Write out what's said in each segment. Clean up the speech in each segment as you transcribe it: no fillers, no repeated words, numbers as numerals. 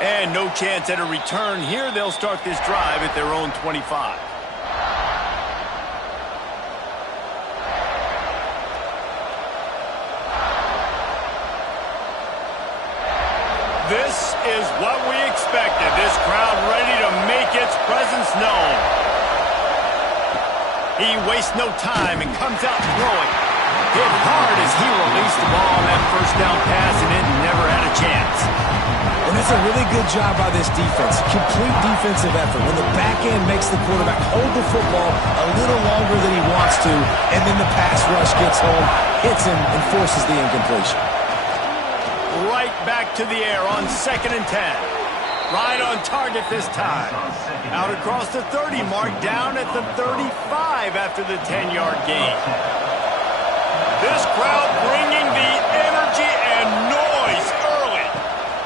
And no chance at a return here. They'll start this drive at their own 25. This is what we expected. This crowd ready to make its presence known. He wastes no time and comes out throwing. Hit hard as he released the ball on that first down pass, and it never had a chance. And that's a really good job by this defense. Complete defensive effort. When the back end makes the quarterback hold the football a little longer than he wants to, and then the pass rush gets home, hits him, and forces the incompletion. Right back to the air on 2nd and 10. Right on target this time. Out across the 30 mark, down at the 35 after the 10-yard gain. This crowd bringing the energy and noise early.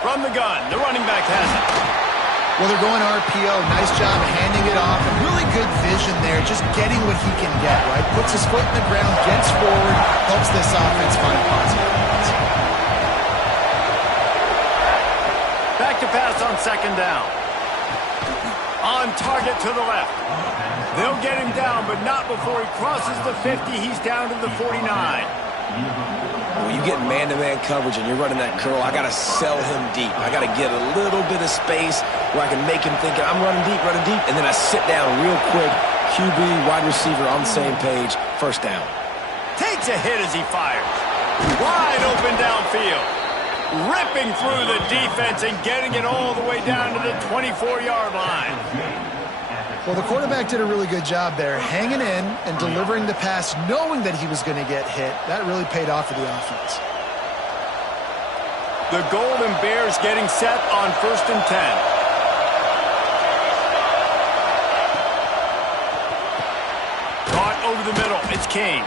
From the gun, the running back has it. Well, they're going RPO. Nice job handing it off. And really good vision there, just getting what he can get, right? Puts his foot in the ground, gets forward, helps this offense find positive points. Back to pass on 2nd down. On target to the left. They'll get him down, but not before he crosses the 50. He's down to the 49. When you get man-to-man coverage and you're running that curl, I got to sell him deep. I got to get a little bit of space where I can make him think I'm running deep, and then I sit down real quick. QB, wide receiver on the same page. First down. Takes a hit as he fires. Wide open downfield. Ripping through the defense and getting it all the way down to the 24-yard line. Well, the quarterback did a really good job there, hanging in and delivering the pass, knowing that he was going to get hit. That really paid off for the offense. The Golden Bears getting set on 1st and 10. Caught over the middle. It's Kane.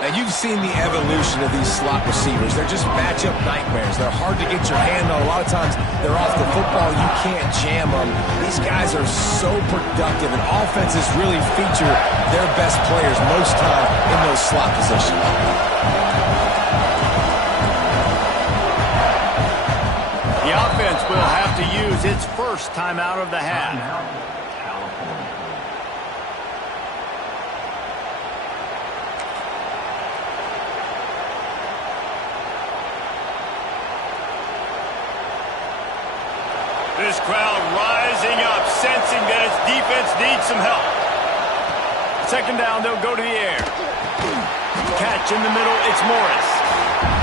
Now, you've seen the evolution of these slot receivers. They're just matchup nightmares. They're hard to get your hand on. A lot of times, they're off the football. You can't jam them. These guys are so productive, and offenses really feature their best players most time in those slot positions. The offense will have to use its first timeout of the half. This crowd rising up, sensing that its defense needs some help. 2nd down, they'll go to the air. Catch in the middle, it's Morris.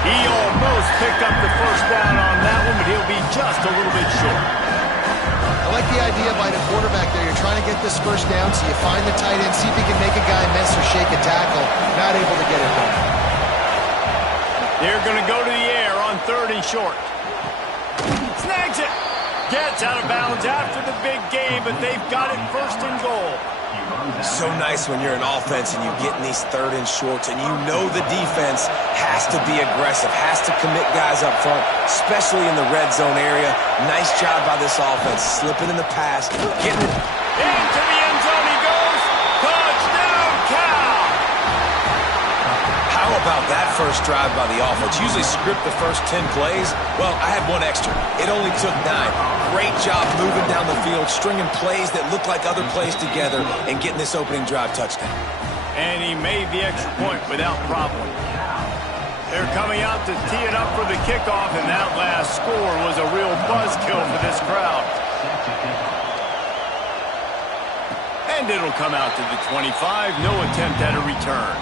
He almost picked up the first down on that one, but he'll be just a little bit short. I like the idea by the quarterback there. You're trying to get this first down, so you find the tight end, see if he can make a guy miss or shake a tackle. Not able to get it done. They're going to go to the air on 3rd and short. Snags it. Gets out of bounds after the big game, but they've got it 1st and goal. So nice when you're an offense and you get in these 3rd and shorts, and you know the defense has to be aggressive, has to commit guys up front, especially in the red zone area. Nice job by this offense, slipping in the pass, getting it. Into the end zone he goes. Touchdown, Cal! How about that first drive by the offense? Usually script the first 10 plays. Well, I had one extra. It only took 9. Great job moving down the field, stringing plays that look like other plays together, and getting this opening drive touchdown. And he made the extra point without problem. They're coming out to tee it up for the kickoff, and that last score was a real buzzkill for this crowd. And it'll come out to the 25. No attempt at a return.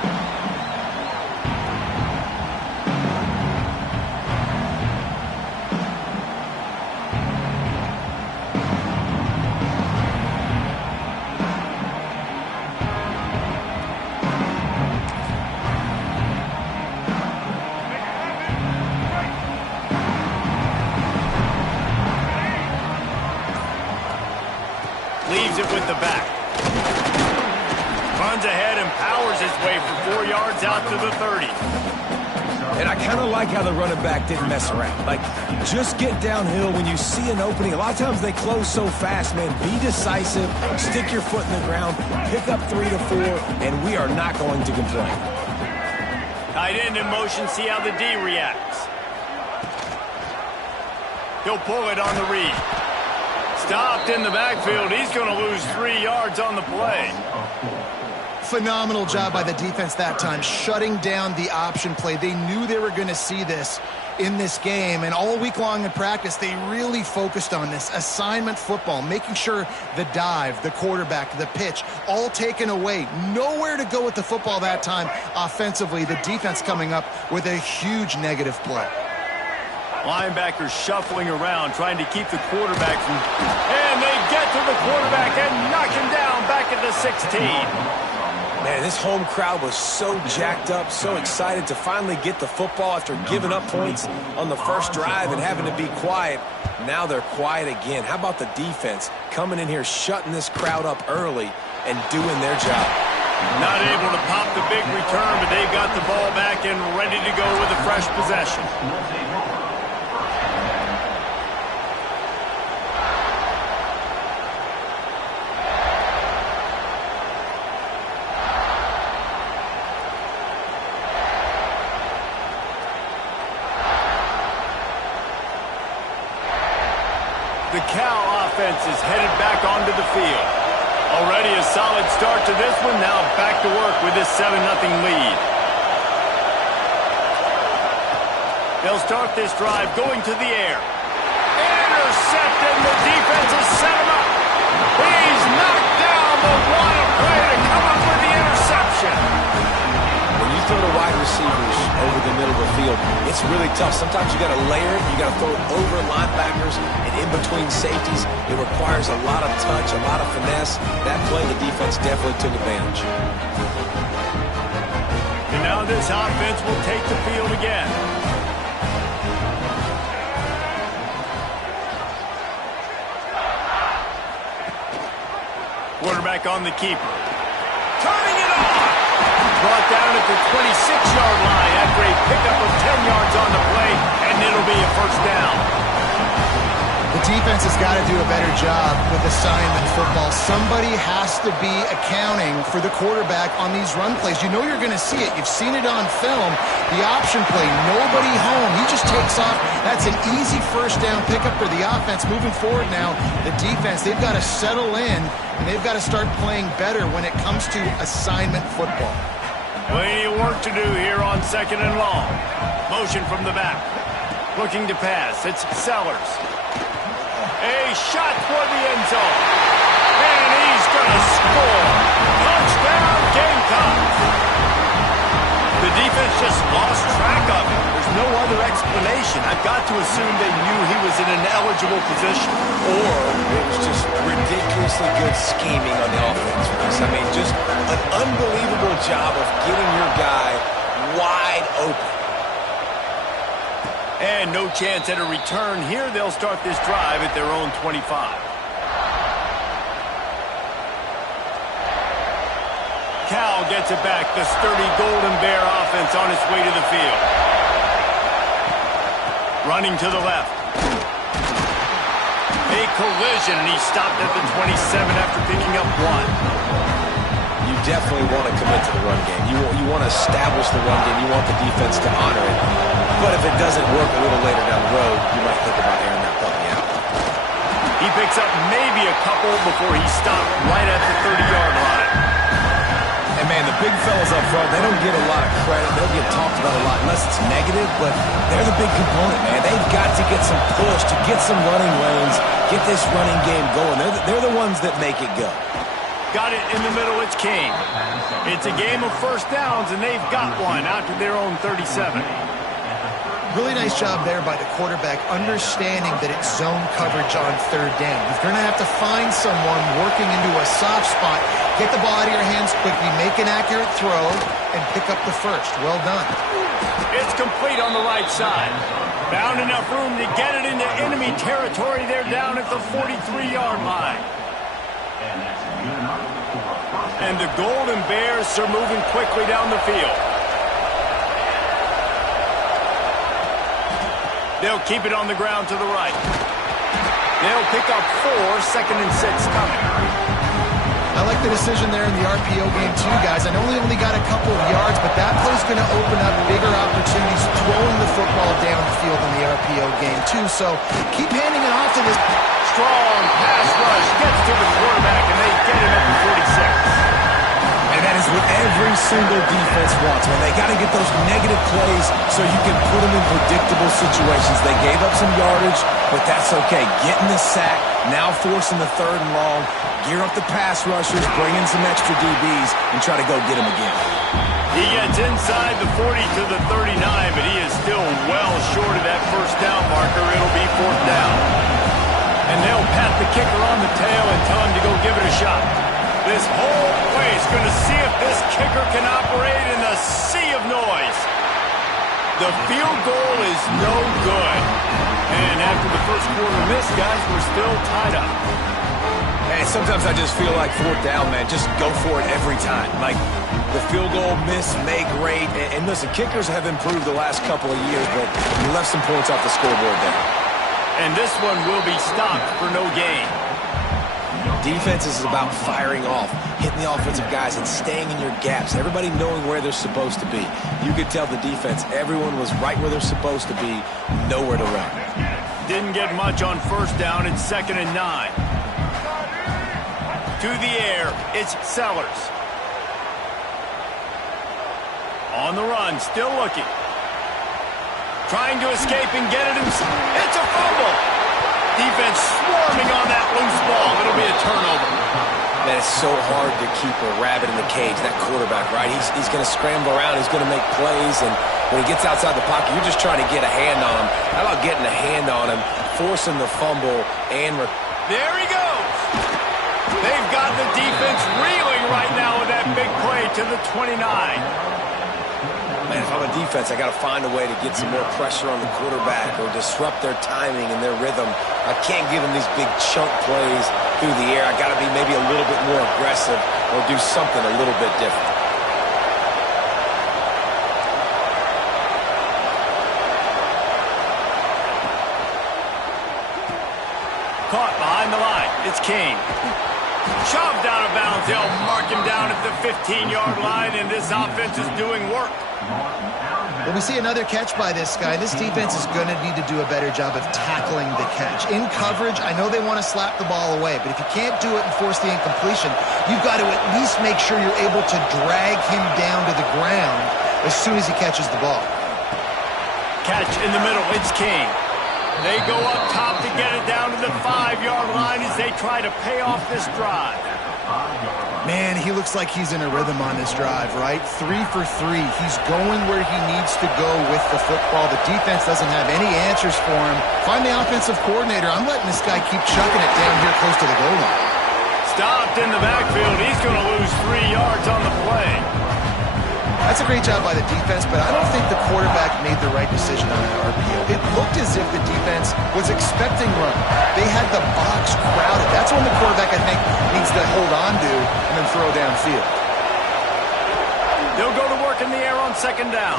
Leaves it with the back. Runs ahead and powers his way for 4 yards out to the 30. And I kind of like how the running back didn't mess around. Like, just get downhill when you see an opening. A lot of times they close so fast, man. Be decisive, stick your foot in the ground, pick up 3 to 4, and we are not going to complain. Tight end in motion, see how the D reacts. He'll pull it on the read. Stopped in the backfield. He's going to lose 3 yards on the play. Phenomenal job by the defense that time, shutting down the option play. They knew they were going to see this in this game, and all week long in practice, they really focused on this assignment football, making sure the dive, the quarterback, the pitch, all taken away. Nowhere to go with the football that time offensively. The defense coming up with a huge negative play. Linebackers shuffling around, trying to keep the quarterback from... And they get to the quarterback and knock him down back at the 16. Man, this home crowd was so jacked up, so excited to finally get the football after giving up points on the first drive and having to be quiet. Now they're quiet again. How about the defense coming in here, shutting this crowd up early and doing their job? Not able to pop the big return, but they've got the ball back and ready to go with a fresh possession. The Cal offense is headed back onto the field. Already a solid start to this one. Now back to work with this 7-0 lead. They'll start this drive going to the air. Intercepted. The defense has set him up. He's knocked down, but what a play to come up with the interception. When you throw the wide receivers over the middle of the field, it's really tough. Sometimes you got to layer it. You got to throw it over linebackers and in between safeties. It requires a lot of touch, a lot of finesse. That play, the defense definitely took advantage. And now this offense will take the field again. Quarterback on the keeper. Turning it on! Brought down at the 26-yard line after a pickup of 10 yards on the play, and it'll be a first down. The defense has got to do a better job with assignment football. Somebody has to be accounting for the quarterback on these run plays. You know you're going to see it. You've seen it on film. The option play, nobody home. He just takes off. That's an easy first down pickup for the offense. Moving forward now, the defense, they've got to settle in, and they've got to start playing better when it comes to assignment football. Plenty of work to do here on 2nd and long. Motion from the back. Looking to pass. It's Sellers. A shot toward the end zone. And he's going to score. Touchdown, Gamecocks. The defense just lost track of it. There's no other explanation. I've got to assume they knew he was in an eligible position. Or it was just ridiculously good scheming on the offense. I mean, just an unbelievable job of getting your guy wide open. And no chance at a return here. They'll start this drive at their own 25. Cal gets it back. The sturdy Golden Bear offense on its way to the field. Running to the left. A collision, and he stopped at the 27 after picking up 1. You definitely want to commit to the run game. You want to establish the run game. You want the defense to honor it. But if it doesn't work a little later down the road, you might think about airing that puppy out. He picks up maybe a couple before he stopped right at the 30-yard line. And, man, the big fellas up front, they don't get a lot of credit. They don't get talked about a lot unless it's negative, but they're the big component, man. They've got to get some push to get some running lanes, get this running game going. They're the ones that make it go. Got it in the middle. It's King. It's a game of first downs, and they've got one out to their own 37. Really nice job there by the quarterback, understanding that it's zone coverage on 3rd down. You're going to have to find someone working into a soft spot, get the ball out of your hands quickly, make an accurate throw, and pick up the first. Well done. It's complete on the right side. Found enough room to get it into enemy territory. They're down at the 43-yard line. And the Golden Bears are moving quickly down the field. They'll keep it on the ground to the right. They'll pick up 4, 2nd and 6 coming. I like the decision there in the RPO game too, guys. I know we only got a couple of yards, but that play's going to open up bigger opportunities throwing the football down the field in the RPO game too. So keep handing it off to this. Strong pass rush gets to the quarterback, and they get him at the 46. And that is what every single defense wants, man. They got to get those negative plays so you can put them in predictable situations. They gave up some yardage, but that's okay. Getting the sack, now forcing the 3rd and long, gear up the pass rushers, bring in some extra DBs, and try to go get them again. He gets inside the 40 to the 39, but he is still well short of that first down marker. It'll be 4th down. And they'll pat the kicker on the tail and tell him to go give it a shot. This whole place going to see if this kicker can operate in the sea of noise. The field goal is no good. And after the first quarter miss, guys, we're still tied up. And sometimes I just feel like 4th down, man. Just go for it every time. Like the field goal miss, make great. And listen, kickers have improved the last couple of years, but you left some points off the scoreboard there. And this one will be stopped for no gain. Defense is about firing off, hitting the offensive guys, and staying in your gaps. Everybody knowing where they're supposed to be. You could tell the defense, everyone was right where they're supposed to be, nowhere to run. Didn't get much on 1st down and 2nd and 9. To the air, it's Sellers. On the run, still looking. Trying to escape and get it himself. It's a fumble. Defense swarming on that loose ball. It'll be a turnover. Man, it's so hard to keep a rabbit in the cage, that quarterback, right? He's going to scramble around. He's going to make plays, and when he gets outside the pocket, you're just trying to get a hand on him. How about getting a hand on him, forcing the fumble, and... There he goes. They've got the defense reeling right now with that big play to the 29. Man, if I'm a defense, I got to find a way to get some more pressure on the quarterback or disrupt their timing and their rhythm. I can't give them these big chunk plays through the air. I got to be maybe a little bit more aggressive or do something a little bit different. Caught behind the line. It's King. Shoved out of bounds. They'll mark him down at the 15-yard line, and this offense is doing work. When we see another catch by this guy, this defense is going to need to do a better job of tackling the catch. In coverage, I know they want to slap the ball away, but if you can't do it and force the incompletion, you've got to at least make sure you're able to drag him down to the ground as soon as he catches the ball. Catch in the middle. It's King. They go up top to get it down to the 5-yard line as they try to pay off this drive. Man, he looks like he's in a rhythm on this drive, right? 3 for 3. He's going where he needs to go with the football. The defense doesn't have any answers for him. Find the offensive coordinator. I'm letting this guy keep chucking it down here close to the goal line. Stopped in the backfield. He's going to lose 3 yards on the play. That's a great job by the defense, but I don't think the quarterback made the right decision on that RPO. It looked as if the defense was expecting run. They had the box crowded. That's when the quarterback, I think, needs to hold on to and then throw downfield. They'll go to work in the air on 2nd down.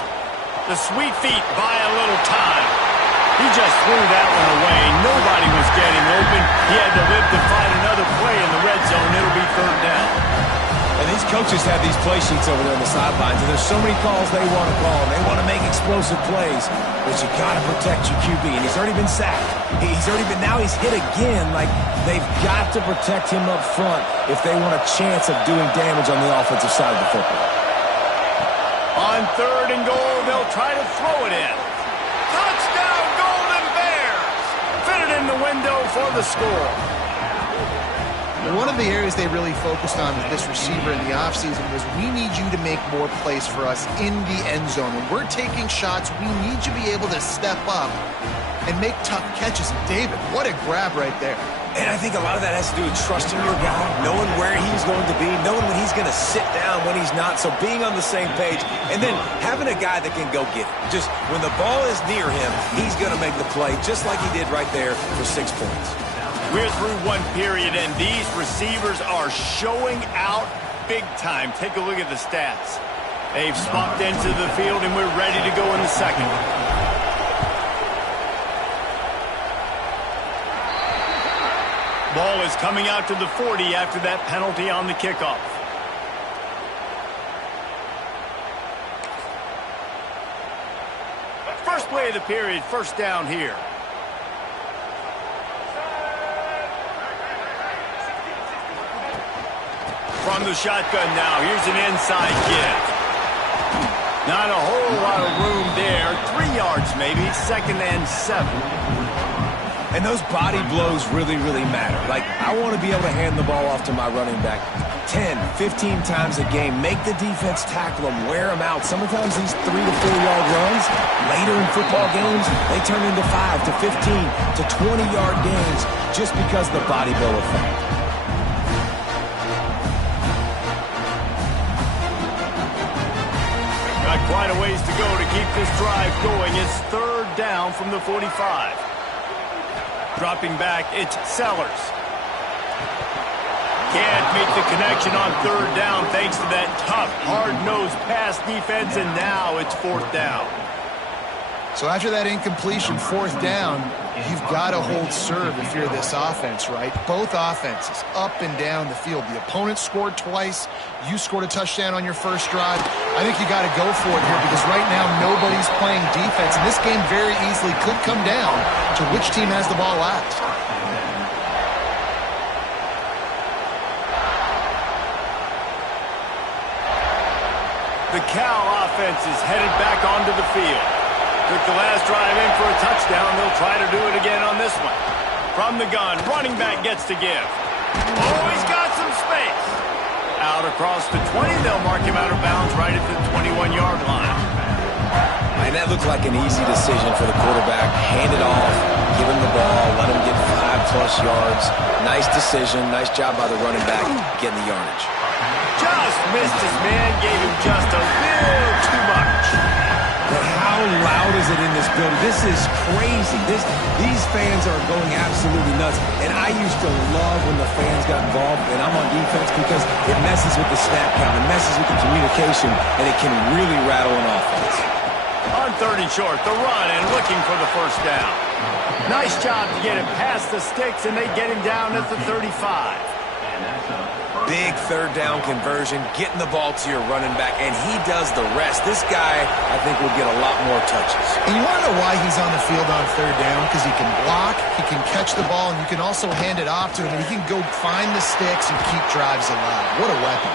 The sweet feet buy a little time. He just threw that one away. Nobody was getting open. He had to live to find another play in the red zone. It'll be 3rd down. And these coaches have these play sheets over there on the sidelines, and there's so many calls they want to call. They want to make explosive plays, but you got to protect your QB. And he's already been sacked. Now he's hit again. Like, they've got to protect him up front if they want a chance of doing damage on the offensive side of the football. On 3rd and goal, they'll try to throw it in. Touchdown, Golden Bears! Fit it in the window for the score. One of the areas they really focused on with this receiver in the offseason was we need you to make more plays for us in the end zone. When we're taking shots, we need you to be able to step up and make tough catches. And David, what a grab right there. And I think a lot of that has to do with trusting your guy, knowing where he's going to be, knowing when he's going to sit down, when he's not. So being on the same page, and then having a guy that can go get it. Just when the ball is near him, he's going to make the play, just like he did right there for 6 points. We're through one period, and these receivers are showing out big time. Take a look at the stats. They've swapped into the field, and we're ready to go in the second. Ball is coming out to the 40 after that penalty on the kickoff. First play of the period, first down here. From the shotgun now, here's an inside give. Not a whole lot of room there. 3 yards maybe, 2nd and 7. And those body blows really, really matter. Like, I want to be able to hand the ball off to my running back 10, 15 times a game. Make the defense tackle them, wear them out. Sometimes these 3 to 4 yard runs, later in football games, they turn into 5 to 15 to 20 yard gains just because of the body blow effect. Got quite a ways to go to keep this drive going. It's 3rd down from the 45. Dropping back, it's Sellers. Can't make the connection on 3rd down thanks to that tough, hard-nosed pass defense, and now it's 4th down. So after that incompletion, 4th down, you've got to hold serve if you're this offense, right? Both offenses up and down the field. The opponent scored twice. You scored a touchdown on your first drive. I think you got to go for it here because right now nobody's playing defense, and this game very easily could come down to which team has the ball last. The Cal offense is headed back onto the field. Took the last drive in for a touchdown. They'll try to do it again on this one. From the gun, running back gets to give. Oh, he's got some space. Out across the 20, they'll mark him out of bounds right at the 21-yard line. And that looked like an easy decision for the quarterback. Hand it off, give him the ball, let him get 5+ yards. Nice decision, nice job by the running back getting the yardage. Just missed his man, gave him just a little too much. But how loud is it in this building? This is crazy. These fans are going absolutely nuts. And I used to love when the fans got involved, and I'm on defense because it messes with the snap count, it messes with the communication, and it can really rattle an offense. On 3rd and short, the run and looking for the 1st down. Nice job to get him past the sticks, and they get him down at the 35. Big 3rd down conversion, getting the ball to your running back, and he does the rest. This guy, I think, will get a lot more touches. And you want to know why he's on the field on 3rd down? Because he can block, he can catch the ball, and you can also hand it off to him, and he can go find the sticks and keep drives alive. What a weapon.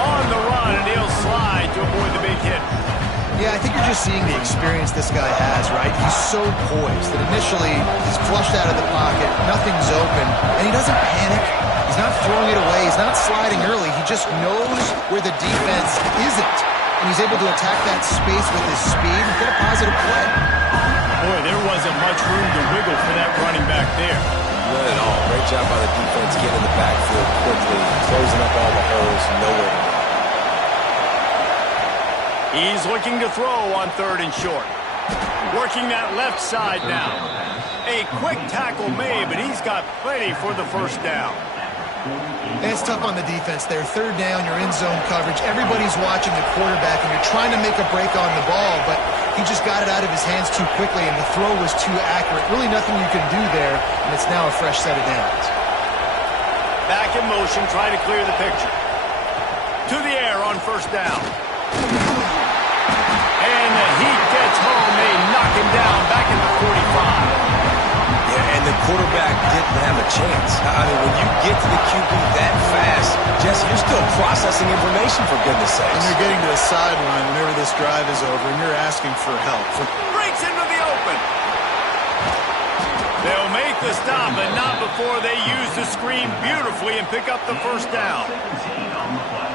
On the run, and he'll slide to avoid the big hit. Yeah, I think you're just seeing the experience this guy has, right? He's so poised that initially he's flushed out of the pocket, nothing's open, and he doesn't panic. He's not throwing it away. He's not sliding early. He just knows where the defense isn't, and he's able to attack that space with his speed and get a positive play. Boy, there wasn't much room to wiggle for that running back there. None at all. Great job by the defense getting in the backfield quickly, closing up all the holes, nowhere to go. He's looking to throw on 3rd and short. Working that left side now. A quick tackle made, but he's got plenty for the 1st down. And it's tough on the defense there. 3rd down, you're in zone coverage. Everybody's watching the quarterback, and you're trying to make a break on the ball, but he just got it out of his hands too quickly, and the throw was too accurate. Really nothing you can do there, and it's now a fresh set of downs. Back in motion, try to clear the picture. To the air on 1st down. And the heat gets home. They knock him down back at the 45. Yeah, and the quarterback didn't have a chance. I mean, when you get to the QB that fast, Jesse, you're still processing information, for goodness sakes. And you're getting to the sideline whenever this drive is over, and you're asking for help. Breaks into the open. They'll make the stop, but not before they use the screen beautifully and pick up the 1st down.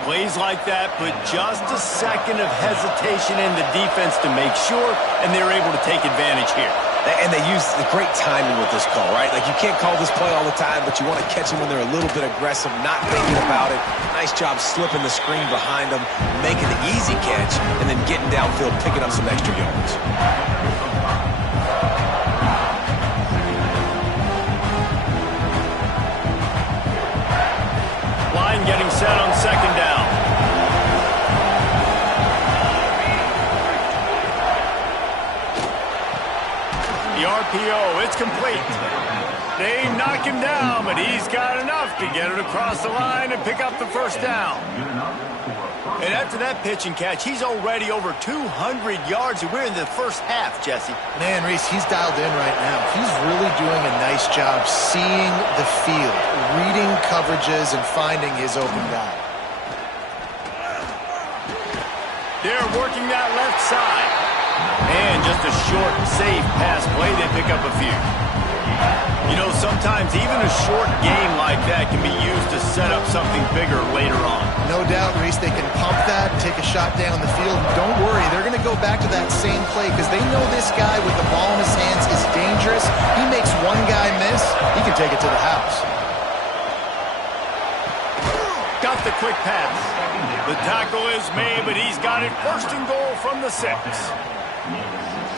Plays like that put just a second of hesitation in the defense to make sure, and they're able to take advantage here. And they use the great timing with this call, right? Like, you can't call this play all the time, but you want to catch them when they're a little bit aggressive, not thinking about it. Nice job slipping the screen behind them, making the easy catch, and then getting downfield, picking up some extra yards. Line getting set on 2nd down. The RPO, it's complete. They knock him down, but he's got enough to get it across the line and pick up the first down. And after that pitch and catch, he's already over 200 yards, and we're in the first half, Jesse. Man, Reese, he's dialed in right now. He's really doing a nice job seeing the field, reading coverages, and finding his open guy. They're working that left side. And just a short, safe pass play, they pick up a few. You know, sometimes even a short game like that can be used to set up something bigger later on. No doubt, Reese, they can pump that, take a shot down the field. Don't worry, they're going to go back to that same play because they know this guy with the ball in his hands is dangerous. He makes one guy miss, he can take it to the house. Got the quick pass. The tackle is made, but he's got it first and goal from the 6.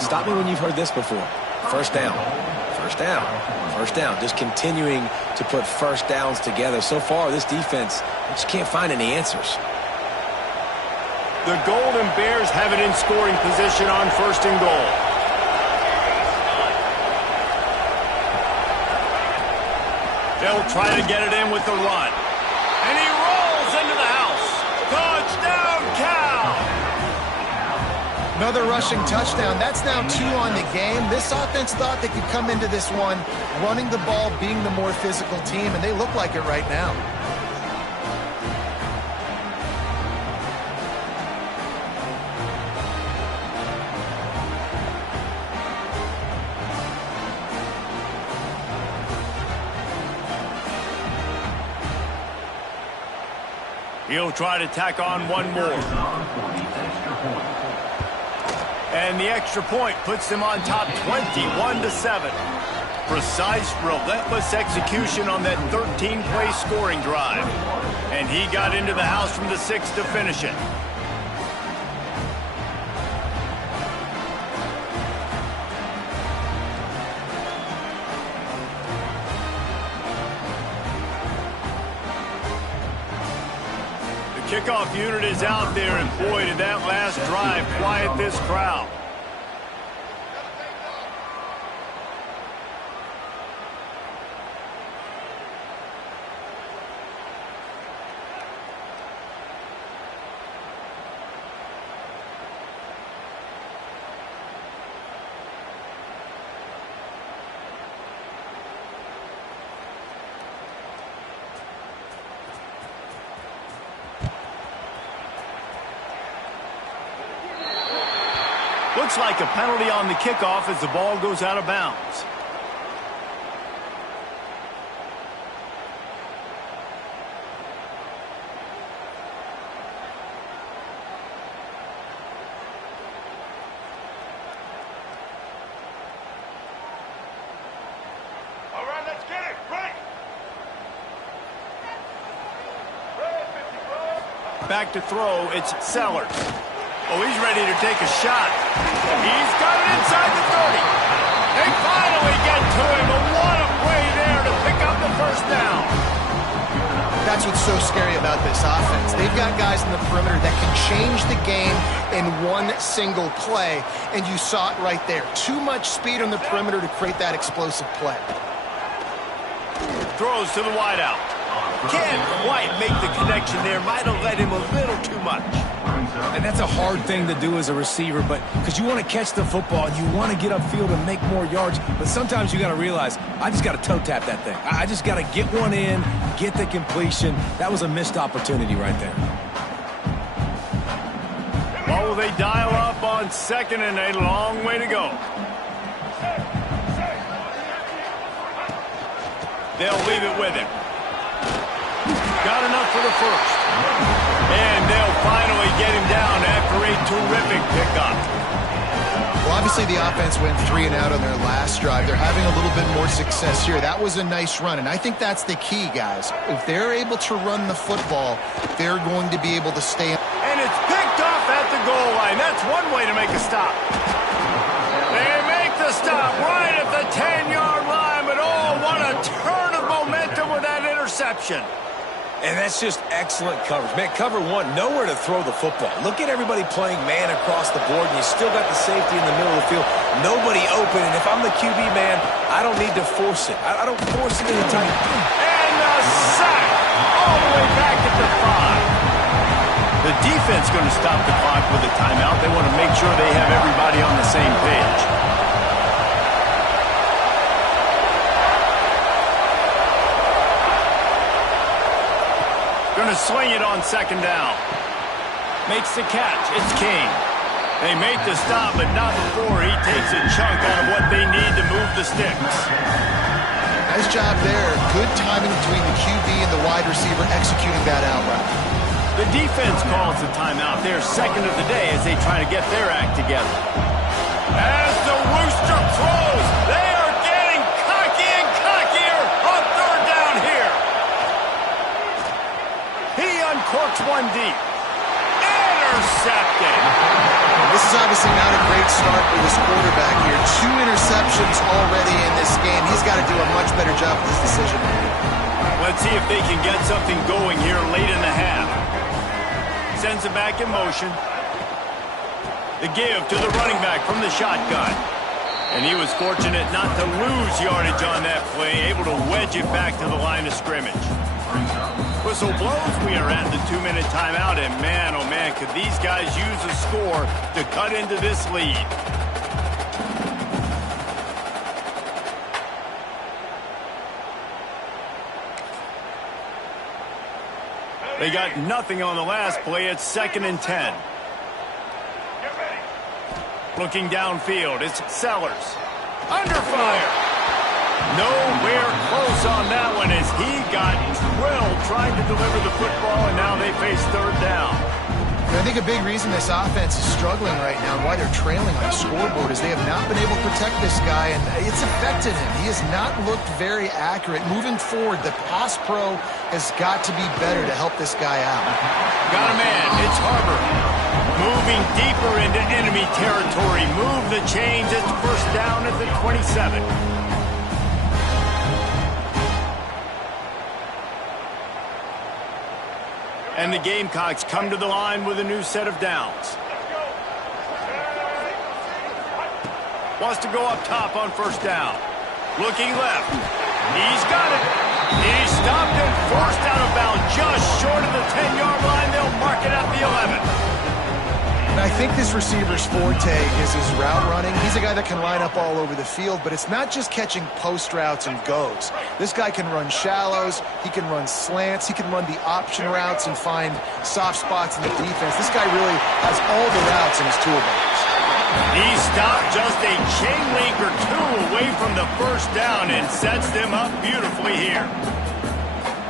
Stop me when you've heard this before. First down. First down. First down. Just continuing to put first downs together. So far, this defense just can't find any answers. The Golden Bears have it in scoring position on first and goal. They'll try to get it in with the run. And he rolls into the house. Touchdown, Cal! Another rushing touchdown. That's now 2 on the game. This offense thought they could come into this one running the ball, being the more physical team, and they look like it right now. He'll try to tack on one more. And the extra point puts them on top 21-7. Precise, relentless execution on that 13-play scoring drive. And he got into the house from the 6 to finish it. Kickoff unit is out there, and boy, did that last drive quiet this crowd. Looks like a penalty on the kickoff as the ball goes out of bounds. All right, let's get it. Right. Back to throw, it's Sellers. Oh, he's ready to take a shot. He's got it inside the 30. They finally get to him, but what a play there to pick up the first down. That's what's so scary about this offense. They've got guys in the perimeter that can change the game in one single play, and you saw it right there. Too much speed on the perimeter to create that explosive play. Throws to the wideout. Can't quite make the connection there. Might have led him a little too much. And that's a hard thing to do as a receiver, but because you want to catch the football and you want to get upfield and make more yards, but sometimes you got to realize, I just got to toe tap that thing. I just got to get one in, get the completion. That was a missed opportunity right there. Well, they dial up on second and a long way to go. They'll leave it with him. Got enough for the first. And they'll finally get him down after a terrific pickup. Well, obviously the offense went 3 and out on their last drive. They're having a little bit more success here. That was a nice run, and I think that's the key, guys. If they're able to run the football, they're going to be able to stay. And it's picked off at the goal line. That's one way to make a stop. They make the stop right at the 10-yard line, but oh, what a turn of momentum with that interception. And that's just excellent coverage. Man, cover one, nowhere to throw the football. Look at everybody playing man across the board, and you still got the safety in the middle of the field. Nobody open, and if I'm the QB, man, I don't need to force it. I don't force it in the tight. And a sack all the way back at the 5. The defense going to stop the clock with a timeout. They want to make sure they have everybody on the same page. Going to swing it on second down. Makes the catch. It's King. They make the stop, but not before he takes a chunk out of what they need to move the sticks. Nice job there. Good timing between the QB and the wide receiver executing that out route. The defense calls the timeout. They're second of the day as they try to get their act together. As the rooster crows, they are getting cocky and cockier on third down here. He uncorks one deep. Intercepted. This is obviously not a great start for this quarterback here. 2 interceptions already in this game. He's got to do a much better job with this decision making. Let's see if they can get something going here late in the half. Sends it back in motion. The give to the running back from the shotgun. And he was fortunate not to lose yardage on that play, able to wedge it back to the line of scrimmage. Whistle blows. We are at the 2-minute timeout, and man, oh man, could these guys use a score to cut into this lead. They got nothing on the last play. It's 2nd and 10. Looking downfield, it's Sellers. Under fire. Nowhere close on that one as he got drilled trying to deliver the football, and now they face third down. I think a big reason this offense is struggling right now and why they're trailing on the scoreboard is they have not been able to protect this guy, and it's affected him. He has not looked very accurate. Moving forward, the pass pro has got to be better to help this guy out. Got a man. It's Harbor. Moving deeper into enemy territory. Move the chains. It's first down at the 27. And the Gamecocks come to the line with a new set of downs. Wants to go up top on first down. Looking left. He's got it. He's stopped and forced out of bounds just short of the 10-yard line. They'll mark it at the 11. And I think this receiver's forte is his route running. He's a guy that can line up all over the field, but it's not just catching post routes and goes. This guy can run shallows, he can run slants, he can run the option routes and find soft spots in the defense. This guy really has all the routes in his toolbox. He stopped just a chain link or two away from the first down and sets them up beautifully here.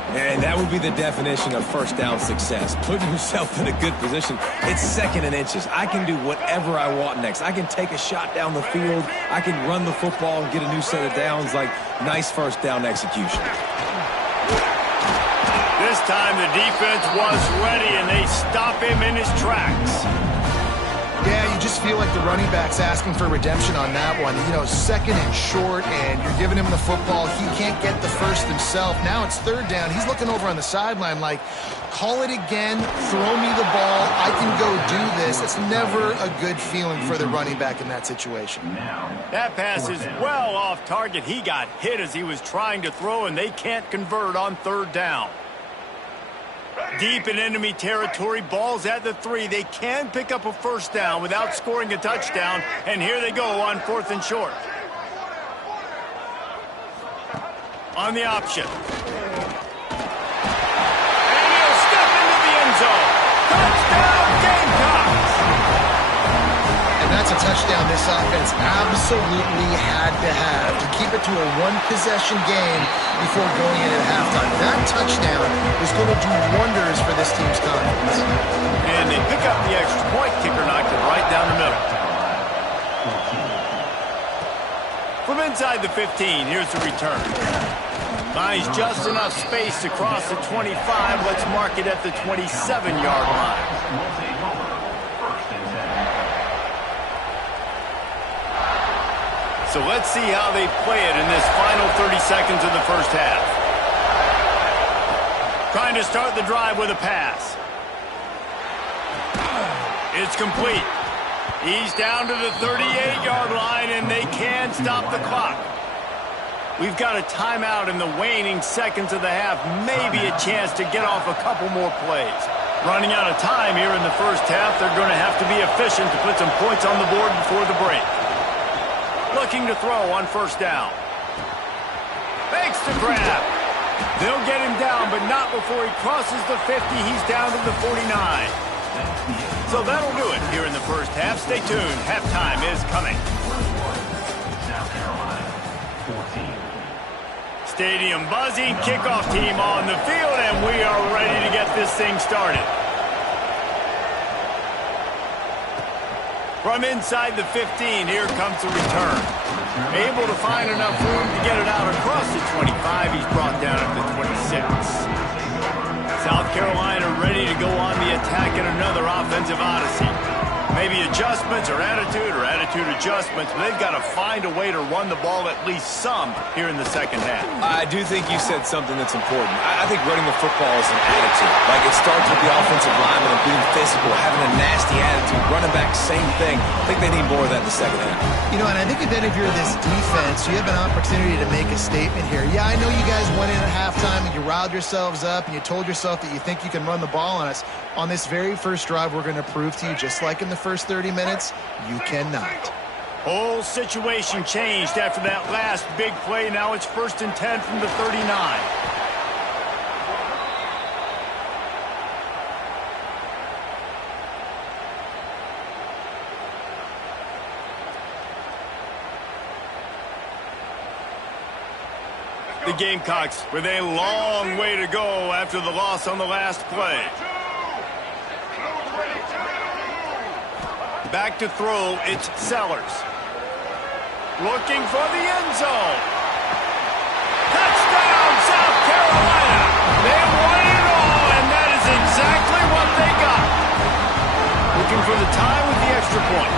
And that would be the definition of first down success. Putting yourself in a good position. It's 2nd and inches. I can do whatever I want next. I can take a shot down the field. I can run the football and get a new set of downs. Like, nice first down execution. This time the defense was ready, and they stop him in his tracks. Yeah, you just feel like the running back's asking for redemption on that one. You know, 2nd and short, and you're giving him the football. He can't get the first himself. Now it's third down. He's looking over on the sideline like, call it again, throw me the ball, I can go do this. It's never a good feeling for the running back in that situation. That pass is well off target. He got hit as he was trying to throw, and they can't convert on third down. Deep in enemy territory, ball's at the 3. They can pick up a first down without scoring a touchdown, and here they go on 4th and short. On the option. And he'll step into the end zone. Touchdown, Gamecocks! And that's a touchdown this offense absolutely had to have to keep it to a one-possession game before going into halftime. That touchdown is going to do wonders for this team's confidence. And they pick up the extra point. Kicker knocked it right down the middle. From inside the 15, here's the return. Finds just enough space to cross the 25. Let's mark it at the 27-yard line. So let's see how they play it in this final 30 seconds of the first half. Trying to start the drive with a pass. It's complete. He's down to the 38-yard line, and they can stop the clock. We've got a timeout in the waning seconds of the half. Maybe a chance to get off a couple more plays. Running out of time here in the first half. They're going to have to be efficient to put some points on the board before the break. Looking to throw on first down. Makes the grab. They'll get him down, but not before he crosses the 50. He's down to the 49. So that'll do it here in the first half. Stay tuned. Halftime is coming. Stadium buzzing. Kickoff team on the field, and we are ready to get this thing started. From inside the 15, here comes the return. Able to find enough room to get it out across the 25. He's brought down at the 26. South Carolina ready to go on the attack in another offensive odyssey. Maybe adjustments or attitude adjustments, but they've got to find a way to run the ball at least some here in the second half. I do think you said something that's important. I think running the football is an attitude. Like, it starts with the offensive lineman and being physical, having a nasty attitude. Running back, same thing. I think they need more of that in the second half. You know, and I think if any of you're this defense, you have an opportunity to make a statement here. Yeah, I know you guys went in at halftime and you riled yourselves up and you told yourself that you think you can run the ball on us. On this very first drive, we're going to prove to you, just like in the first 30 minutes, you cannot. Whole situation changed after that last big play. Now it's 1st and 10 from the 39. The Gamecocks with a long way to go after the loss on the last play. Back to throw, it's Sellers. Looking for the end zone. Touchdown, South Carolina. They won it all, and that is exactly what they got. Looking for the tie with the extra point.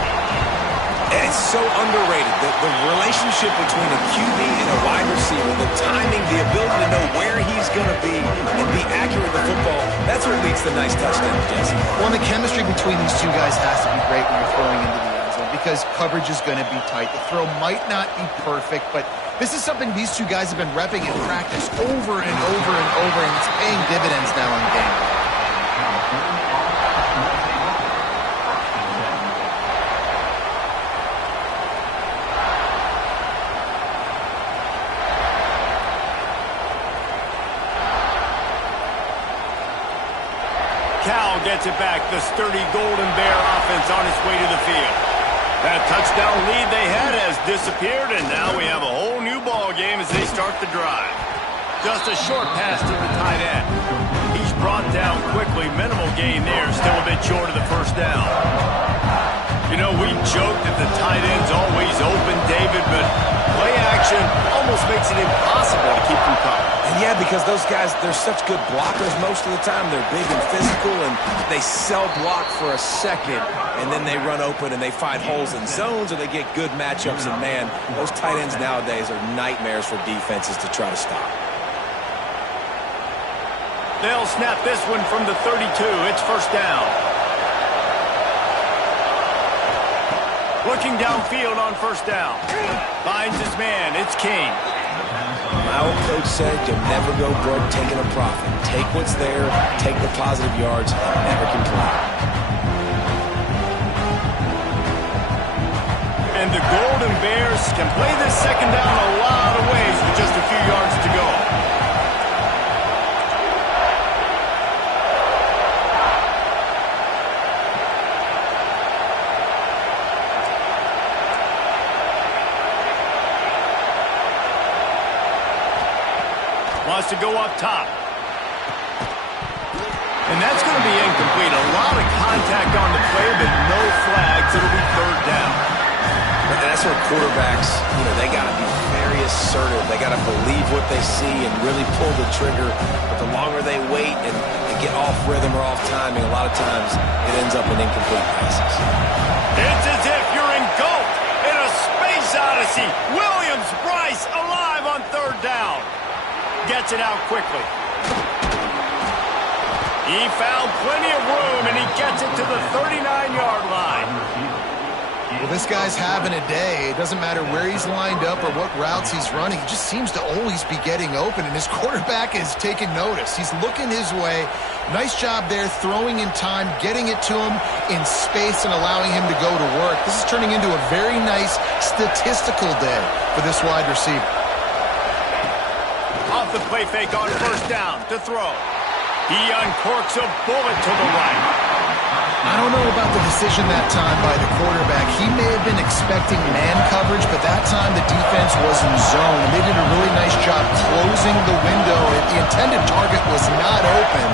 It's so underrated. The relationship between a QB and a wide receiver, the timing, the ability to know where he's going to be and be accurate with the football, that's what leads to nice touchdowns, Jesse. Well, the chemistry between these two guys has to be great when you're throwing into the end zone because coverage is going to be tight. The throw might not be perfect, but this is something these two guys have been repping in practice over and over and over, and it's paying dividends now in game. Cal gets it back. The sturdy Golden Bear offense on its way to the field. That touchdown lead they had has disappeared, and now we have a whole new ball game as they start the drive. Just a short pass to the tight end. He's brought down quickly. Minimal gain there. Still a bit short of the first down. You know, we joke that the tight end's always open, David, but play action almost makes it impossible to keep them covered. And yeah, because those guys, they're such good blockers most of the time. They're big and physical, and they sell block for a second, and then they run open and they find holes in zones, or they get good matchups. And man, those tight ends nowadays are nightmares for defenses to try to stop. They'll snap this one from the 32. It's first down. Looking downfield on first down. Finds his man. It's King. My old coach said you'll never go broke taking a profit. Take what's there, take the positive yards, and never complain. And the Golden Bears can play this second down a lot of ways with just a few yards to go. Wants to go up top. And that's going to be incomplete. A lot of contact on the play, but no flags. It'll be third down. And that's where quarterbacks, you know, they got to be very assertive. They got to believe what they see and really pull the trigger. But the longer they wait and get off rhythm or off timing, a lot of times it ends up in incomplete passes. It's as if you're engulfed in a space odyssey. Williams-Brice alive on third down. Gets it out quickly. He found plenty of room, and he gets it to the 39-yard line. Well, this guy's having a day. It doesn't matter where he's lined up or what routes he's running. He just seems to always be getting open, and his quarterback is taking notice. He's looking his way. Nice job there, throwing in time, getting it to him in space and allowing him to go to work. This is turning into a very nice statistical day for this wide receiver. Off the play fake on first down to throw. He uncorks a bullet to the right. I don't know about the decision that time by the quarterback. He may have been expecting man coverage, but that time the defense was in zone, and they did a really nice job closing the window. The intended target was not open,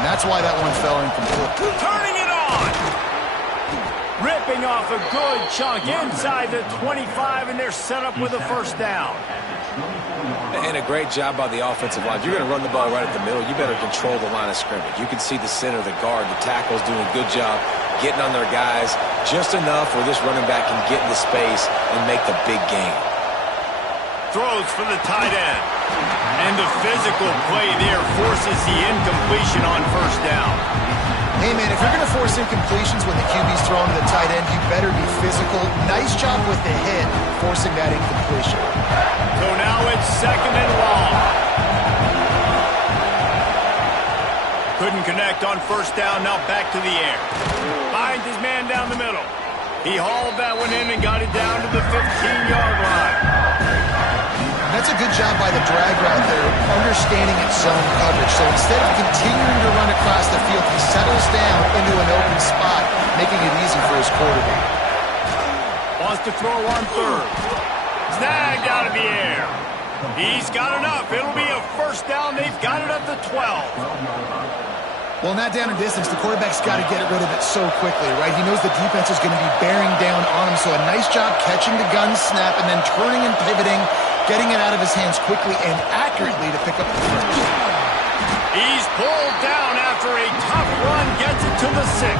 and that's why that one fell incomplete. Turning it on! Ripping off a good chunk inside the 25, and they're set up with a first down. And a great job by the offensive line. If you're going to run the ball right at the middle, you better control the line of scrimmage. You can see the center, the guard, the tackles doing a good job getting on their guys just enough where this running back can get into space and make the big gain. Throws for the tight end. And the physical play there forces the incompletion on first down. Hey, man, if you're going to force incompletions when the QB's throwing to the tight end, you better be physical. Nice job with the hit, forcing that incompletion. So now it's second and long. Couldn't connect on first down, now back to the air. Finds his man down the middle. He hauled that one in and got it down to the 15-yard line. That's a good job by the drag route there, understanding its zone coverage. So instead of continuing to run across the field, he settles down into an open spot, making it easy for his quarterback. Wants to throw on third. Snagged out of the air. He's got enough. It'll be a first down. They've got it at the 12. Well, not down in distance. The quarterback's got to get rid of it so quickly, right? He knows the defense is going to be bearing down on him. So a nice job catching the gun snap and then turning and pivoting, getting it out of his hands quickly and accurately to pick up the first. He's pulled down after a tough run, gets it to the 6.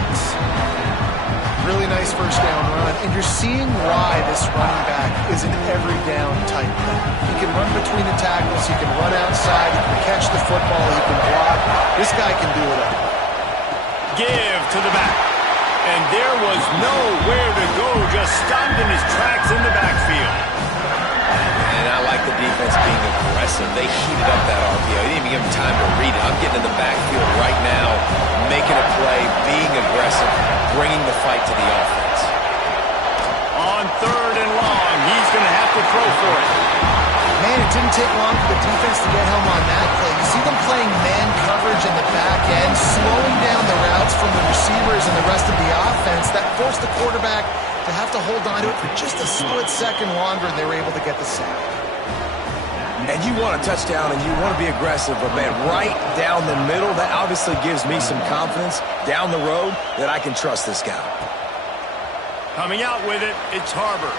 Really nice first down run, and you're seeing why this running back is an every down type player. He can run between the tackles, he can run outside, he can catch the football, he can block. This guy can do it all. Give to the back. And there was nowhere to go, just stopped in his tracks in the backfield. And I like the defense being aggressive. They heated up that RPO. They didn't even give him time to read it. I'm getting in the backfield right now, making a play, being aggressive, bringing the fight to the offense. On third and long, he's going to have to throw for it. Man, it didn't take long for the defense to get home on that play. You see them playing man coverage in the back end, slowing down the routes from the receivers and the rest of the offense. That forced the quarterback to have to hold on to it for just a split second longer, and they were able to get the sack. And you want a touchdown and you want to be aggressive, but man, right down the middle, that obviously gives me some confidence down the road that I can trust this guy. Coming out with it, it's Harbor.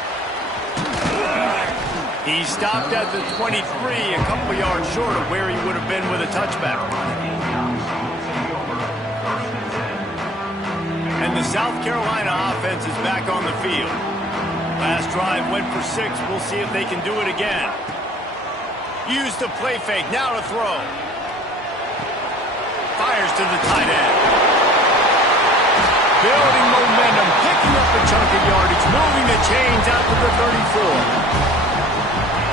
He stopped at the 23, a couple yards short of where he would have been with a touchback. And the South Carolina offense is back on the field. Last drive went for 6. We'll see if they can do it again. Use the play fake, now to throw. Fires to the tight end. Building momentum, picking up a chunk of yardage, moving the chains out to the 34.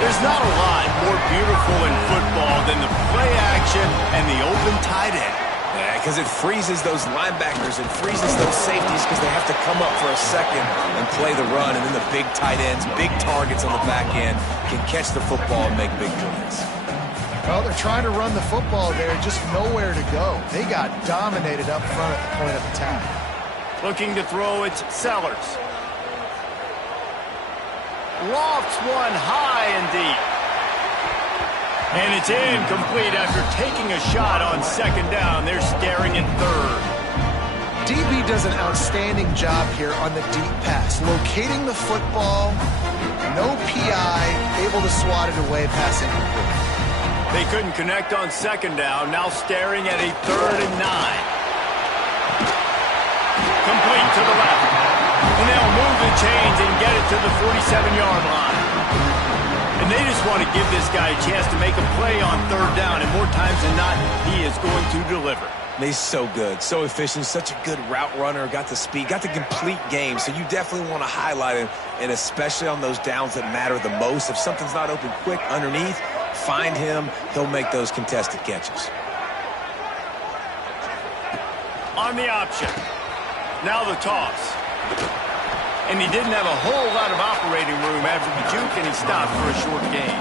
There's not a lot more beautiful in football than the play action and the open tight end. Yeah, because it freezes those linebackers, it freezes those safeties because they have to come up for a second and play the run, and then the big tight ends, big targets on the back end can catch the football and make big plays. Well, they're trying to run the football there, just nowhere to go. They got dominated up front at the point of attack. Looking to throw, it's Sellers. Lofts one high and deep. And it's incomplete after taking a shot on second down. They're staring at third. DB does an outstanding job here on the deep pass. Locating the football, no PI, able to swat it away, pass incomplete. They couldn't connect on second down, now staring at a 3rd and 9. Complete to the left. And they'll move the chains and get it to the 47-yard line. And they just want to give this guy a chance to make a play on third down, and more times than not, he is going to deliver. And he's so good, so efficient, such a good route runner, got the speed, got the complete game. So you definitely want to highlight him, and especially on those downs that matter the most. If something's not open quick underneath, find him. He'll make those contested catches. On the option. Now the toss. And he didn't have a whole lot of operating room after the juke, and he stopped for a short gain.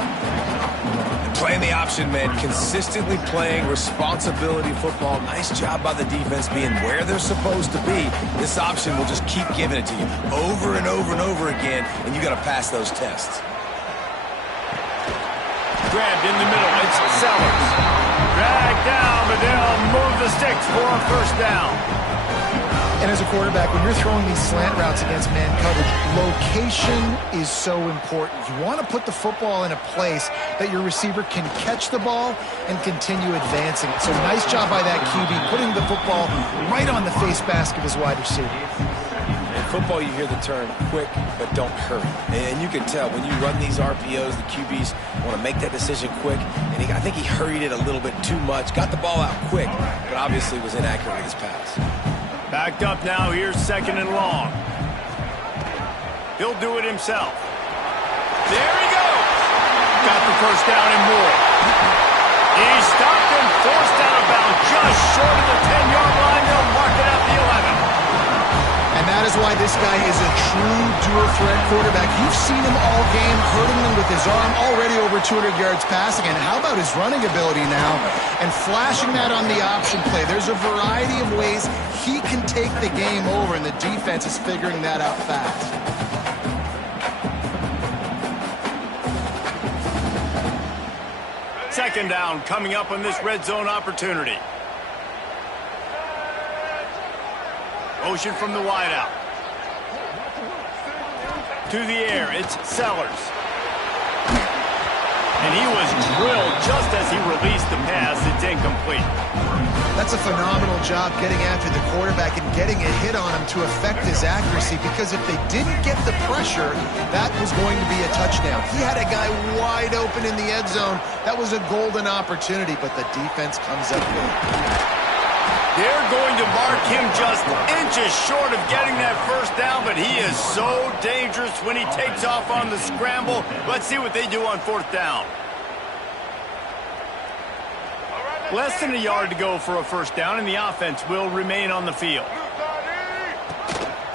Playing the option, man, consistently playing responsibility football. Nice job by the defense being where they're supposed to be. This option will just keep giving it to you over and over and over again, and you got to pass those tests. Grabbed in the middle. It's Sellers. Dragged down, but they'll move the sticks for a first down. And as a quarterback, when you're throwing these slant routes against man coverage, location is so important. You want to put the football in a place that your receiver can catch the ball and continue advancing it. So nice job by that QB, putting the football right on the face mask of his wide receiver. In football, you hear the term quick, but don't hurry. And you can tell when you run these RPOs, the QBs want to make that decision quick. And I think he hurried it a little bit too much, got the ball out quick, but obviously was inaccurate with his pass. Backed up now. Here's second and long. He'll do it himself. There he goes. Got the first down and more. He stopped and forced out of bounds just short of the 10-yard line. They'll mark it at the 11. And that is why this guy is a true dual-threat quarterback. You've seen him all game, hurting them with his arm, already over 200 yards passing. And how about his running ability now? And flashing that on the option play. There's a variety of ways he can take the game over, and the defense is figuring that out fast. Second down coming up on this red zone opportunity. Motion from the wideout. To the air, it's Sellers. And he was drilled just as he released the pass. It's incomplete. That's a phenomenal job getting after the quarterback and getting a hit on him to affect his accuracy, because if they didn't get the pressure, that was going to be a touchdown. He had a guy wide open in the end zone. That was a golden opportunity, but the defense comes up big. They're going to mark him just inches short of getting that first down, but he is so dangerous when he takes off on the scramble. Let's see what they do on fourth down. Less than a yard to go for a first down, and the offense will remain on the field.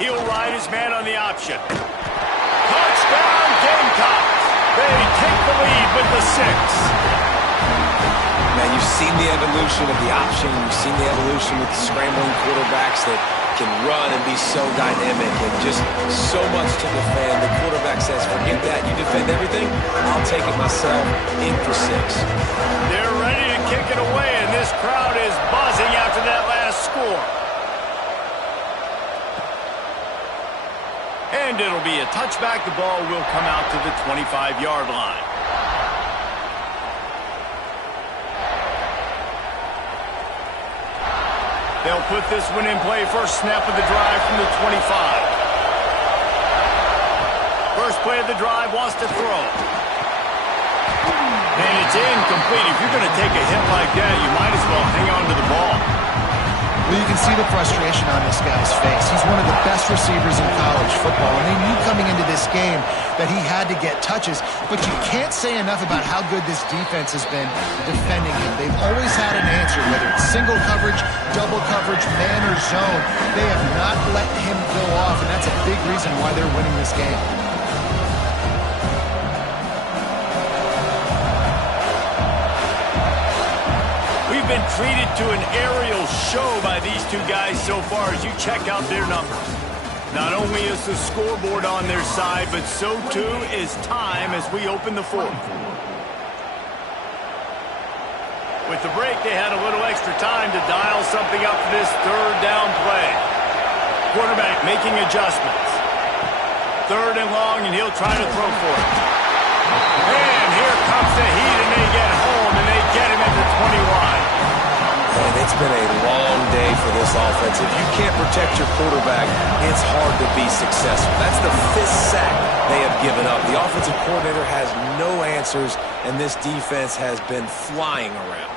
He'll ride his man on the option. Touchdown, Gamecocks! They take the lead with the 6. Man, you've seen the evolution of the option. You've seen the evolution with the scrambling quarterbacks that can run and be so dynamic and just so much to defend. The quarterback says, forget that. You defend everything, I'll take it myself. In for 6. They're ready to kick it away, and this crowd is buzzing after that last score. And it'll be a touchback. The ball will come out to the 25-yard line. They'll put this one in play. First snap of the drive from the 25. First play of the drive, wants to throw. And it's incomplete. If you're going to take a hit like that, you might as well hang on to the ball. Well, you can see the frustration on this guy's face. He's one of the best receivers in college football, and they knew coming into this game that he had to get touches, but you can't say enough about how good this defense has been defending him. They've always had an answer, whether it's single coverage, double coverage, man or zone. They have not let him go off, and that's a big reason why they're winning this game. We've been treated to an aerial show by these two guys so far as you check out their numbers. Not only is the scoreboard on their side, but so too is time as we open the fourth. With the break, they had a little extra time to dial something up for this third down play. Quarterback making adjustments. Third and long, and he'll try to throw for it. And here comes the heat, and they get home, and they get him at the 20-line. And it's been a long day for this offense. If you can't protect your quarterback, it's hard to be successful. That's the 5th sack they have given up. The offensive coordinator has no answers, and this defense has been flying around.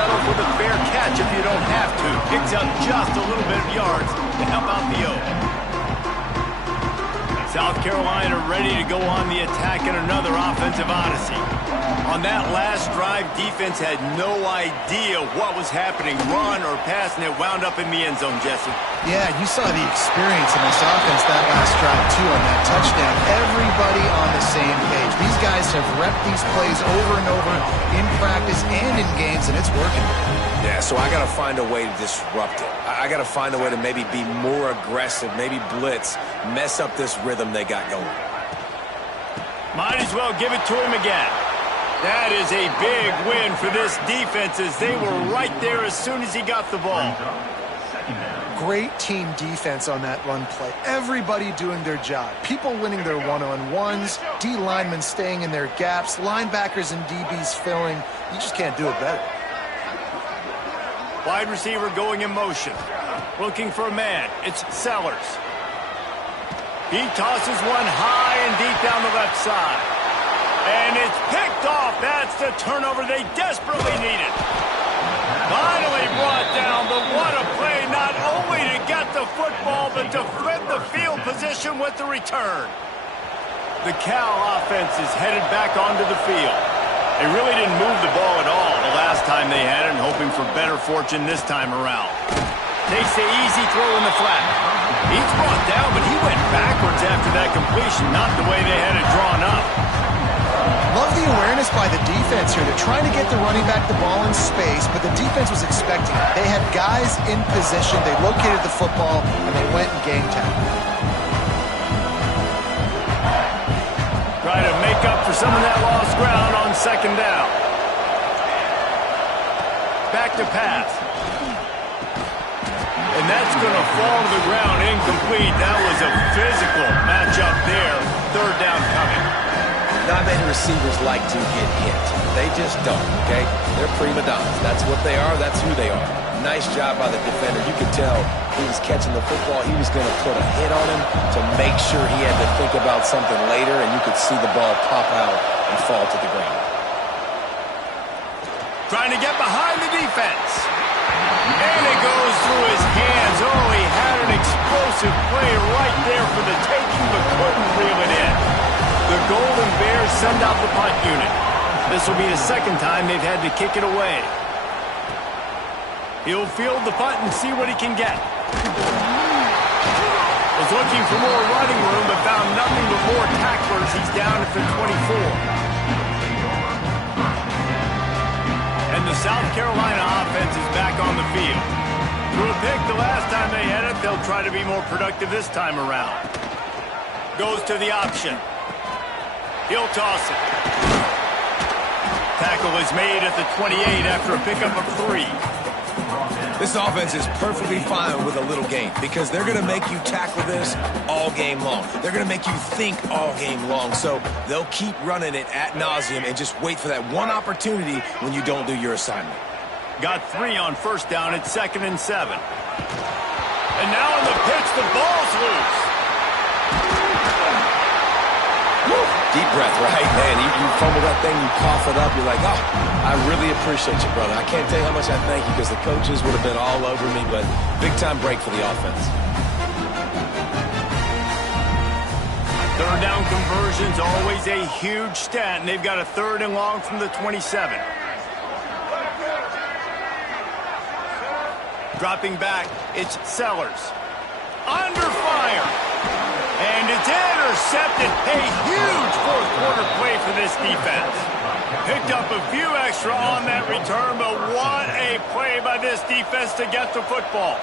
settle for the fair catch if you don't have to. Picks up just a little bit of yards to help out the O. South Carolina ready to go on the attack in another offensive odyssey. On that last drive, defense had no idea what was happening, run or pass, and it wound up in the end zone, Jesse. Yeah, you saw the experience in this offense that last drive, too, on that touchdown. Everybody on the same page. These guys have repped these plays over and over in practice and in games, and it's working. Yeah, so I got to find a way to disrupt it. I got to find a way to maybe be more aggressive, maybe blitz, mess up this rhythm they got going. Might as well give it to him again. That is a big win for this defense as they were right there as soon as he got the ball. Great team defense on that run play. Everybody doing their job. People winning their one-on-ones, D linemen staying in their gaps, linebackers and DBs filling. You just can't do it better. Wide receiver going in motion. Looking for a man. It's Sellers. He tosses one high and deep down the left side. And it's picked off. That's the turnover they desperately needed. Finally brought down, but what a play, not only to get the football, but to flip the field position with the return. The Cal offense is headed back onto the field. They really didn't move the ball at all the last time they had it, and hoping for better fortune this time around. Takes the easy throw in the flat. He's brought down, but he went backwards after that completion, not the way they had it drawn up. Love the awareness by the defense here. They're trying to get the running back the ball in space, but the defense was expecting it. They had guys in position. They located the football, and they went and game tackle. Try to make up for some of that lost ground on second down. Back to pass. And that's going to fall to the ground incomplete. That was a physical matchup there. Third down coming. Not many receivers like to get hit. They just don't, okay? They're prima donnas. That's what they are. That's who they are. Nice job by the defender. You could tell he was catching the football. He was going to put a hit on him to make sure he had to think about something later, and you could see the ball pop out and fall to the ground. Trying to get behind the defense. And it goes through his hands. Oh, he had an explosive play right there for the taking, but couldn't reel it in. The Golden Bears send out the punt unit. This will be the second time they've had to kick it away. He'll field the punt and see what he can get. Was looking for more running room, but found nothing but more tacklers. He's down at the 24. And the South Carolina offense is back on the field. Threw a pick the last time they had it. They'll try to be more productive this time around. Goes to the option. He'll toss it. Tackle is made at the 28 after a pickup of 3. This offense is perfectly fine with a little game because they're going to make you tackle this all game long. They're going to make you think all game long. So they'll keep running it ad nauseum and just wait for that one opportunity when you don't do your assignment. Got 3 on first down at 2nd and 7. And now in the pitch, the ball's loose. Deep breath, right? Man, you fumble that thing, you cough it up, you're like, oh, I really appreciate you, brother. I can't tell you how much I thank you because the coaches would have been all over me, but big-time break for the offense. Third down conversion's always a huge stat, and they've got a 3rd and long from the 27. Dropping back, it's Sellers. Under fire. And it's intercepted. A huge fourth-quarter play for this defense. Picked up a few extra on that return, but what a play by this defense to get the football.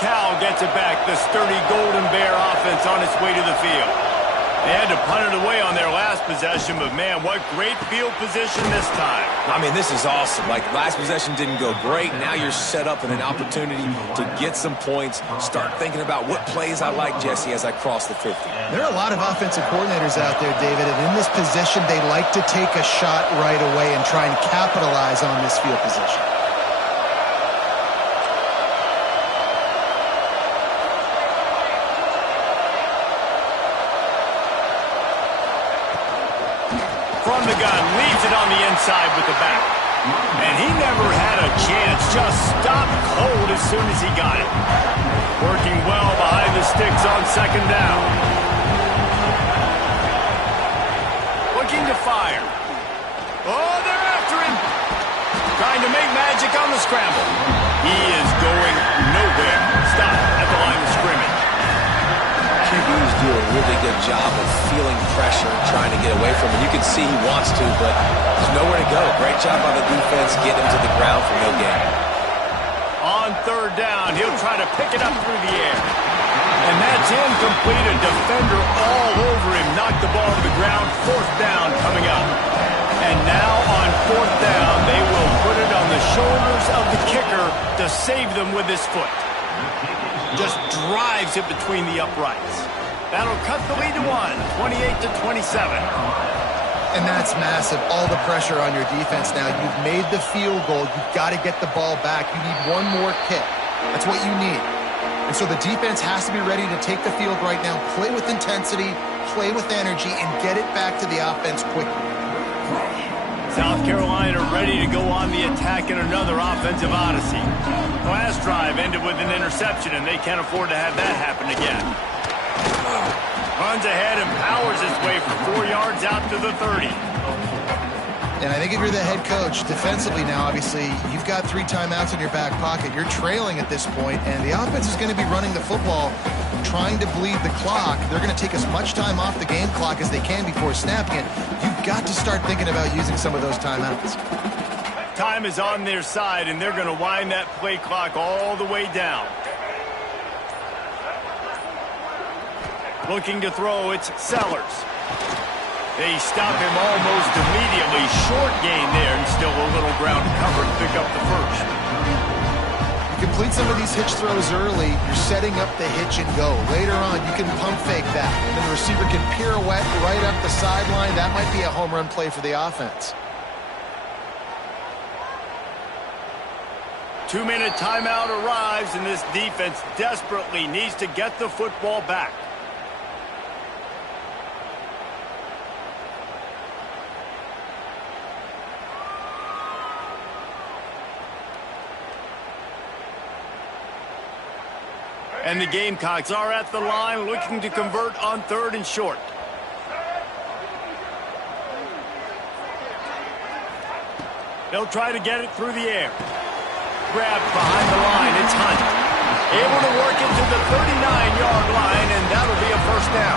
Cal gets it back. The sturdy Golden Bear offense on its way to the field. They had to punt it away on their last possession, but man, what great field position this time. I mean, this is awesome. Like, last possession didn't go great. Now you're set up in an opportunity to get some points. Start thinking about what plays I like, Jesse, as I cross the 50. There are a lot of offensive coordinators out there, David, and in this position, they like to take a shot right away and try and capitalize on this field position. From the gun, leaves it on the inside with the back. And he never had a chance, just stopped cold as soon as he got it. Working well behind the sticks on second down. Looking to fire. Oh, they're after him. Trying to make magic on the scramble. He is going nowhere. Stop at the line of scrimmage. QBs do a really good job of feeling pressure and trying to get away from him. You can see he wants to, but there's nowhere to go. Great job by the defense getting him to the ground for no gain. On third down, he'll try to pick it up through the air. And that's incomplete. A defender all over him. Knocked the ball to the ground. Fourth down coming up. And now on fourth down, they will put it on the shoulders of the kicker to save them with his foot. Just drives it between the uprights. That'll cut the lead to 28-27. And that's massive. All the pressure on your defense now. You've made the field goal. You've got to get the ball back. You need one more kick. That's what you need. And so the defense has to be ready to take the field right now, play with intensity, play with energy, and get it back to the offense quickly. South Carolina ready to go on the attack in another offensive odyssey. Last drive ended with an interception, and they can't afford to have that happen again. Runs ahead and powers his way for 4 yards out to the 30. And I think if you're the head coach, defensively now, obviously, you've got 3 timeouts in your back pocket. You're trailing at this point, and the offense is going to be running the football, trying to bleed the clock. They're going to take as much time off the game clock as they can before snapping it. You've got to start thinking about using some of those timeouts. Time is on their side, and they're going to wind that play clock all the way down. Looking to throw, it's Sellers. They stop him almost immediately. Short gain there, and still a little ground to cover to pick up the first. You complete some of these hitch throws early, you're setting up the hitch and go. Later on, you can pump fake that, and then the receiver can pirouette right up the sideline. That might be a home run play for the offense. 2-minute timeout arrives, and this defense desperately needs to get the football back. And the Gamecocks are at the line looking to convert on 3rd and short. They'll try to get it through the air. Grabbed behind the line, it's Hunt. Able to work it to the 39-yard line, and that'll be a first down.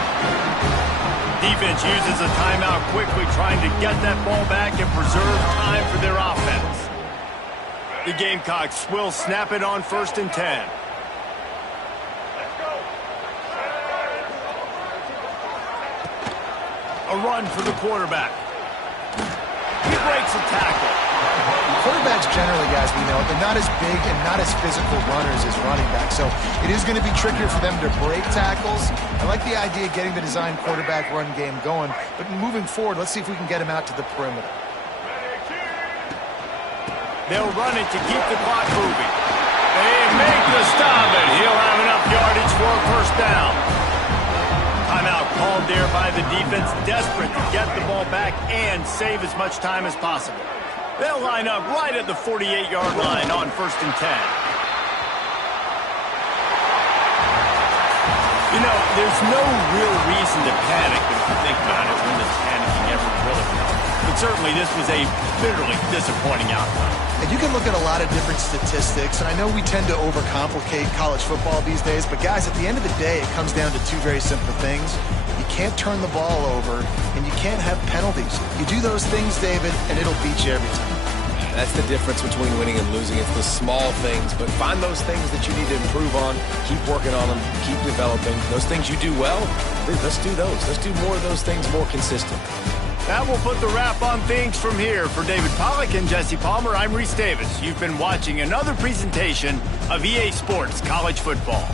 Defense uses a timeout quickly, trying to get that ball back and preserve time for their offense. The Gamecocks will snap it on 1st and 10. A run for the quarterback. He breaks a tackle. Quarterbacks generally, guys, we know, they're not as big and not as physical runners as running backs, so it is going to be trickier for them to break tackles. I like the idea of getting the design quarterback run game going, but moving forward, let's see if we can get him out to the perimeter. They'll run it to keep the clock moving. They make the stop, and he'll have enough yardage for a first down. Timeout called there by the defense, desperate to get the ball back and save as much time as possible. They'll line up right at the 48-yard line on 1st and 10. You know, there's no real reason to panic if you think about it when does panicking ever really help. But certainly this was a bitterly disappointing outcome. And you can look at a lot of different statistics, and I know we tend to overcomplicate college football these days, but guys, at the end of the day, it comes down to 2 very simple things. You can't turn the ball over, and you can't have penalties. You do those things, David, and it'll beat you every time. That's the difference between winning and losing. It's the small things, but find those things that you need to improve on. Keep working on them. Keep developing. Those things you do well, let's do those. Let's do more of those things more consistent. That will put the wrap on things from here. For David Pollack and Jesse Palmer, I'm Reese Davis. You've been watching another presentation of EA Sports College Football.